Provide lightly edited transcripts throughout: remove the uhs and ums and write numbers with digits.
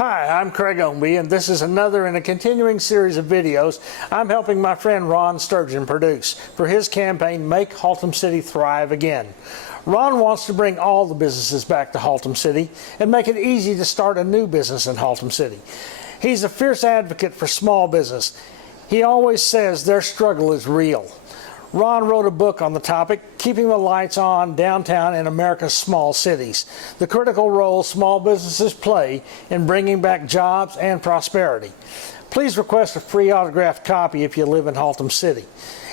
Hi, I'm Craig Ownby, and this is another in a continuing series of videos I'm helping my friend Ron Sturgeon produce for his campaign, Make Haltom City Thrive Again. Ron wants to bring all the businesses back to Haltom City and make it easy to start a new business in Haltom City. He's a fierce advocate for small business. He always says their struggle is real. Ron wrote a book on the topic, Keeping the Lights On Downtown in America's Small Cities, the critical role small businesses play in bringing back jobs and prosperity. Please request a free autographed copy if you live in Haltom City.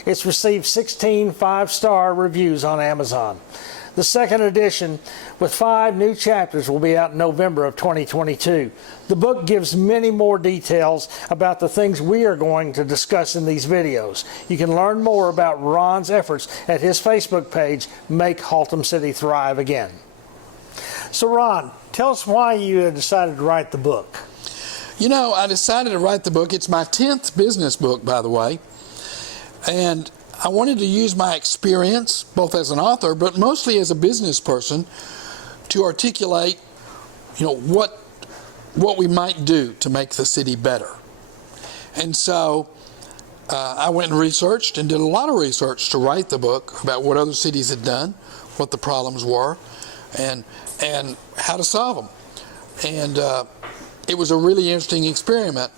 It's received 16 five-star reviews on Amazon. The second edition, with 5 new chapters, will be out in November of 2022. The book gives many more details about the things we are going to discuss in these videos. You can learn more about Ron's efforts at his Facebook page, Make Haltom City Thrive Again. So Ron, tell us why you decided to write the book. You know, I decided to write the book. It's my 10th business book, by the way. And I wanted to use my experience, both as an author, but mostly as a business person, to articulate, what we might do to make the city better. And so I went and researched and did a lot of research to write the book about what other cities had done, what the problems were, and how to solve them. And it was a really interesting experiment.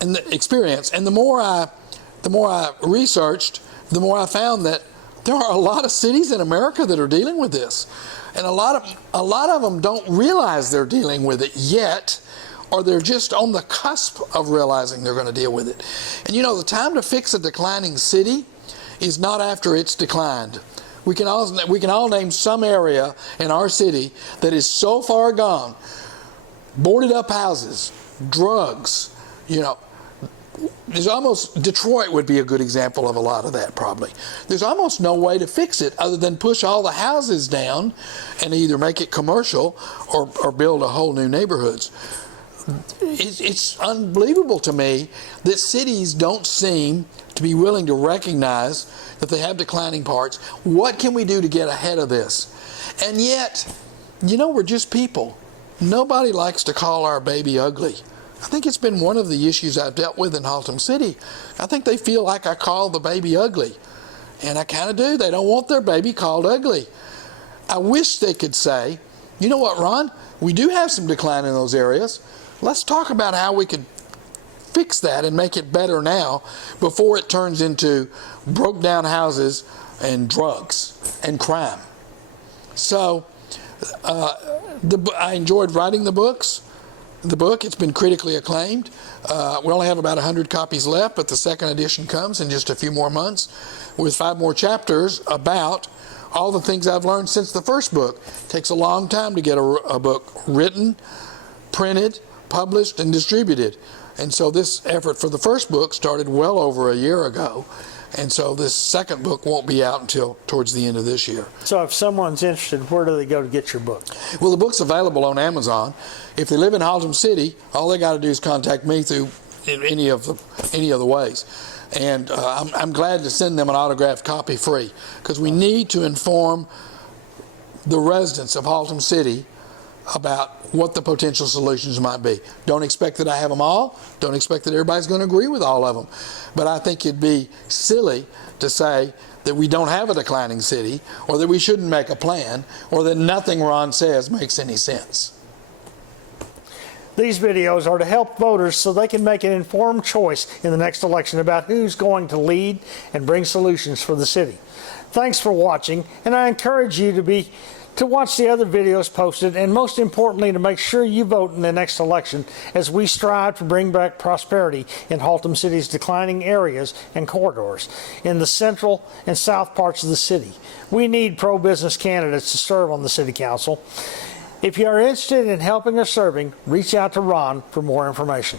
And the more I researched, the more I found that there are a lot of cities in America that are dealing with this. And a lot of them don't realize they're dealing with it yet, or they're just on the cusp of realizing they're going to deal with it. And the time to fix a declining city is not after it's declined. We can all name some area in our city that is so far gone. Boarded up houses, drugs, There's almost, Detroit would be a good example of a lot of that probably. There's almost no way to fix it other than push all the houses down and either make it commercial or build a whole new neighborhoods. It's unbelievable to me that cities don't seem to be willing to recognize that they have declining parts. What can we do to get ahead of this? And yet, we're just people. Nobody likes to call our baby ugly. I think it's been one of the issues I've dealt with in Haltom City. I think they feel like I call the baby ugly. And I kind of do. They don't want their baby called ugly. I wish they could say, you know what, Ron? We do have some decline in those areas. Let's talk about how we could fix that and make it better now before it turns into broke down houses and drugs and crime. So I enjoyed writing the book. It's been critically acclaimed. We only have about 100 copies left, but the second edition comes in just a few more months with 5 more chapters about all the things I've learned since the first book. It takes a long time to get a book written, printed, published, and distributed. And so this effort for the first book started well over a year ago. And so this second book won't be out until towards the end of this year. So if someone's interested, where do they go to get your book? Well, the book's available on Amazon. If they live in Haltom City, all they got to do is contact me through any of the ways. And I'm glad to send them an autographed copy free, because we need to inform the residents of Haltom City about what the potential solutions might be. Don't expect that I have them all. Don't expect that everybody's going to agree with all of them. But I think it'd be silly to say that we don't have a declining city, or that we shouldn't make a plan, or that nothing Ron says makes any sense. These videos are to help voters so they can make an informed choice in the next election about who's going to lead and bring solutions for the city. Thanks for watching, and I encourage you to watch the other videos posted, and most importantly, to make sure you vote in the next election as we strive to bring back prosperity in Haltom City's declining areas and corridors in the central and south parts of the city. We need pro-business candidates to serve on the City Council. If you are interested in helping or serving, reach out to Ron for more information.